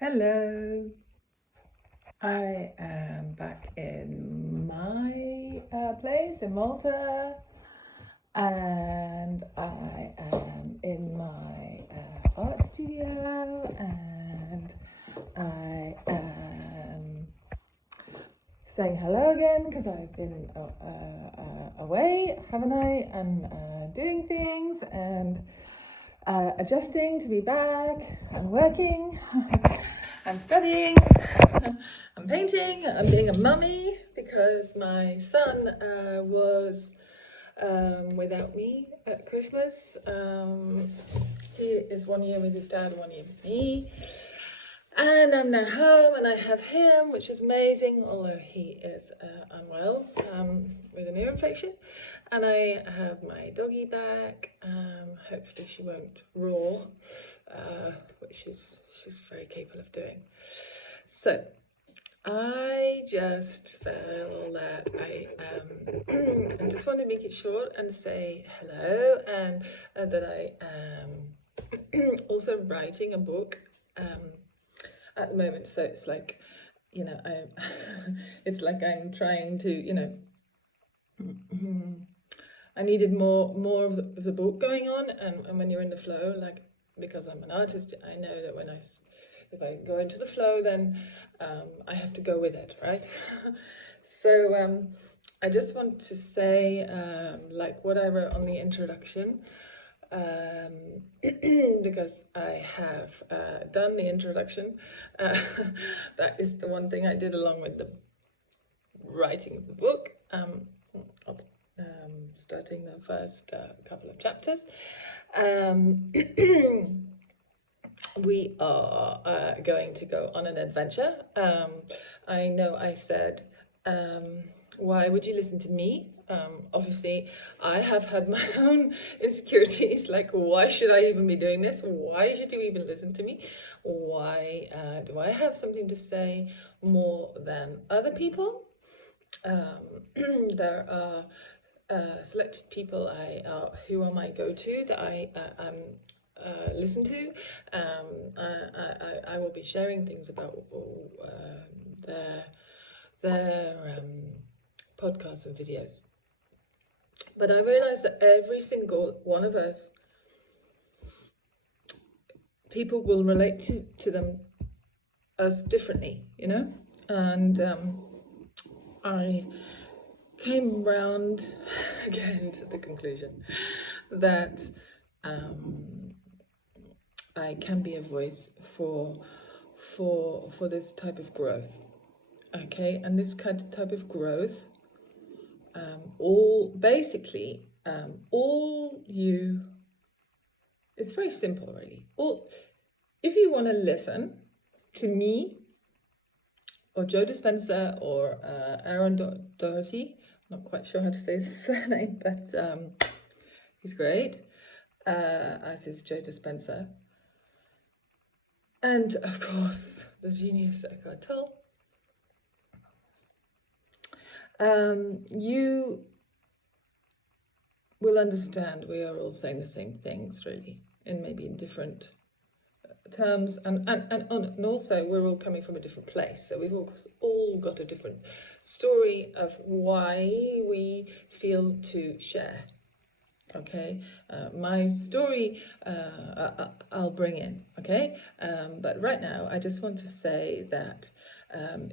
Hello, I am back in my place in Malta, and I am in my art studio, and I am saying hello again because I've been away, haven't I? And doing things and adjusting to be back. I'm working. I'm studying. I'm painting. I'm being a mummy because my son was without me at Christmas. He is 1 year with his dad, 1 year with me. And I'm now home and I have him, which is amazing, although he is unwell with an ear infection. And I have my doggy back. Hopefully she won't roar, which she's very capable of doing. So I just felt that I just want to make it short and say hello, and that I am also writing a book at the moment. So it's like, it's like I'm trying to, I needed more of the book going on, and when you're in the flow, like, because I'm an artist, I know that if I go into the flow, then I have to go with it, right? So I just want to say, like what I wrote on the introduction, because I have done the introduction. That is the one thing I did along with the writing of the book. Starting the first couple of chapters. We are going to go on an adventure. I know I said, why would you listen to me? Obviously, I have had my own insecurities, like, why should I even be doing this? Why should you even listen to me? Why do I have something to say more than other people? There are selected people who are my go-to that I listen to. I will be sharing things about their podcasts and videos. But I realize that every single one of us, people will relate to them as differently, and I came round again to the conclusion that I can be a voice for this type of growth, okay? And this kind of type of growth, it's very simple, really. If you want to listen to me, or Joe Dispenza, or Aaron Doherty, I'm not quite sure how to say his surname, but he's great, as is Joe Dispenza. And of course, the genius Eckhart Tolle. You will understand we are all saying the same things, really, and maybe in different terms, and also we're all coming from a different place, so we've all got a different story of why we feel to share. Okay, my story I'll bring in, okay, but right now I just want to say that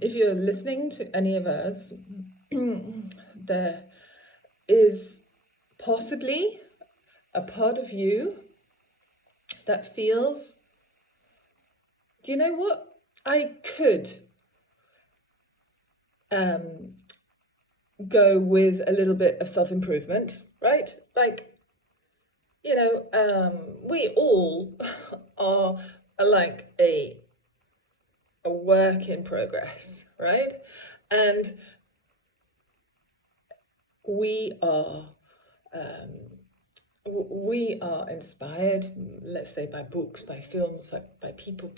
if you're listening to any of us, there is possibly a part of you that feels, do you know what, I could go with a little bit of self-improvement, right? Like, we all are like a work in progress, right? And we are inspired, let's say, by books, by films, by people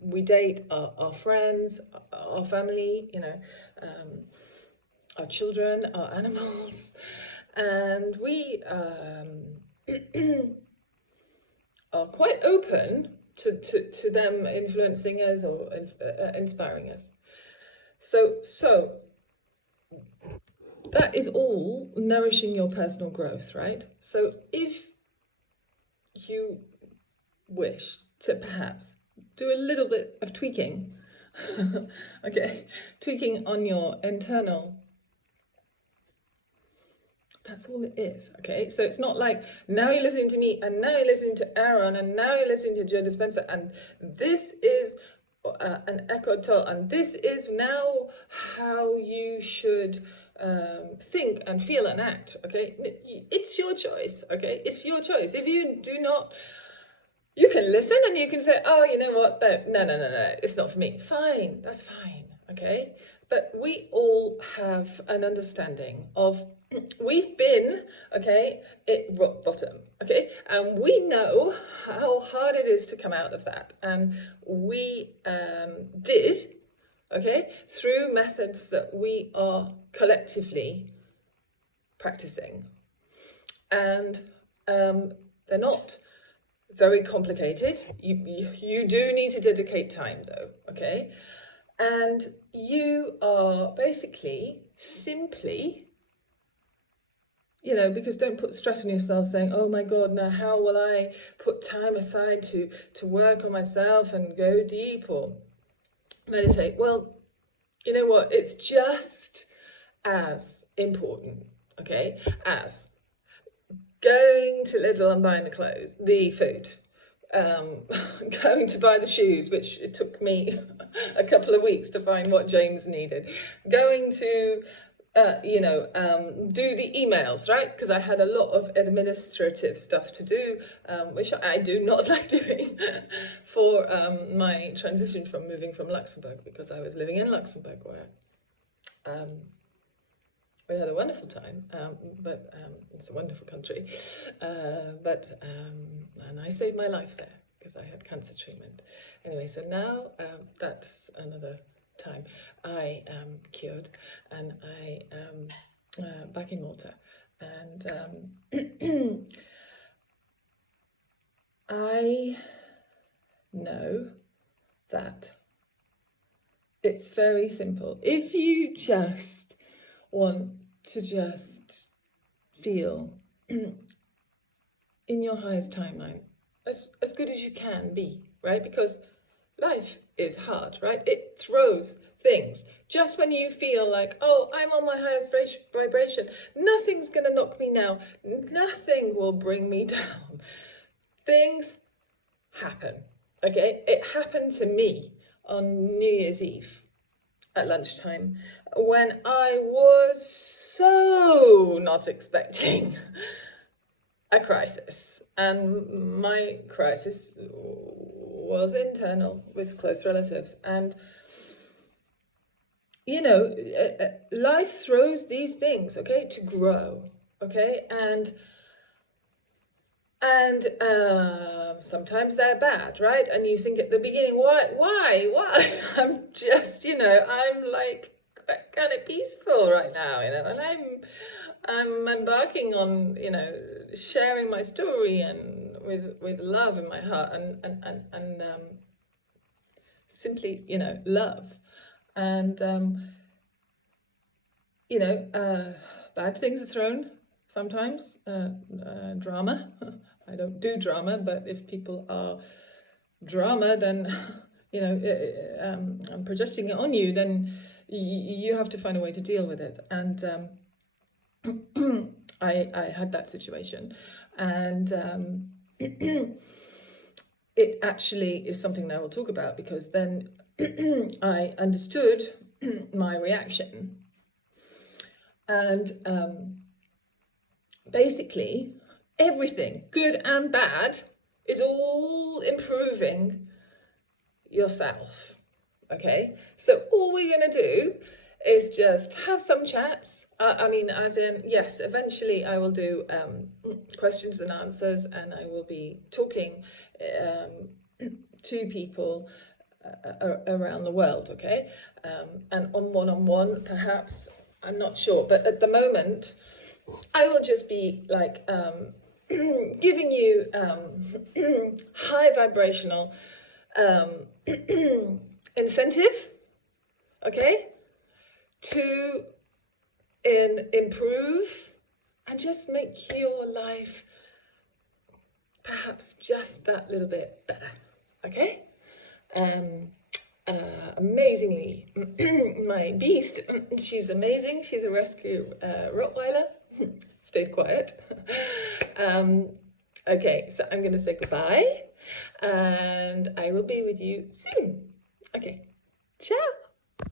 we date, our friends, our family, our children, our animals, and we are quite open to them influencing us or inspiring us. So that is all nourishing your personal growth, right? So if you wish to perhaps do a little bit of tweaking, okay, tweaking on your internal, that's all it is, okay? So it's not like now you're listening to me and now you're listening to Aaron and now you're listening to Joe Dispenza and this is an Eckhart Tolle and this is now how you should think and feel and act, okay? It's your choice, okay? It's your choice. If you do not, you can listen and you can say, oh, you know what, no, it's not for me. Fine, that's fine, okay? But we all have an understanding of, we've been, okay, at rock bottom, okay? And we know how hard it is to come out of that. And we did, okay, through methods that we are collectively practicing. And they're not very complicated. You do need to dedicate time though, okay? And you are basically simply, you know, because don't put stress on yourself saying, oh my God, now how will I put time aside to work on myself and go deep or meditate? Well, you know what, it's just as important, okay, as going to Lidl and buying the food, going to buy the shoes, which it took me a couple of weeks to find what James needed, going to, do the emails, right? Because I had a lot of administrative stuff to do, which I do not like doing for my transition from moving from Luxembourg, because I was living in Luxembourg where we had a wonderful time, but it's a wonderful country. And I saved my life there because I had cancer treatment. Anyway, so now that's another time. I am cured and I am back in Malta. And I know that it's very simple. If you just want to just feel in your highest timeline as good as you can be, right? Because life is hard, right? It throws things. Just when you feel like, oh, I'm on my highest vibration, nothing's gonna knock me now, nothing will bring me down. Things happen, okay? It happened to me on New Year's Eve at lunchtime when I was so not expecting a crisis. And my crisis was internal with close relatives. And, you know, life throws these things, okay, to grow, okay? And sometimes they're bad, right? And you think at the beginning, why? I'm just, you know, I'm like kind of peaceful right now, you know, and I'm embarking on, you know, sharing my story and with love in my heart and simply, you know, love. And you know, bad things are thrown sometimes, drama. I don't do drama, but if people are drama, then, you know, I'm projecting it on you, then you have to find a way to deal with it. And I had that situation, and it actually is something that I will talk about, because then I understood my reaction. And basically, everything, good and bad, is all improving yourself, okay? So all we're going to do is just have some chats. I mean, as in, yes, eventually I will do questions and answers, and I will be talking to people around the world, okay? And on one-on-one, perhaps, I'm not sure, but at the moment, I will just be like giving you high vibrational incentive, okay, to improve and just make your life perhaps just that little bit better, okay? Amazingly, my beast, she's amazing. She's a rescue Rottweiler. Stayed quiet. Okay, so I'm going to say goodbye, and I will be with you soon. Okay, ciao.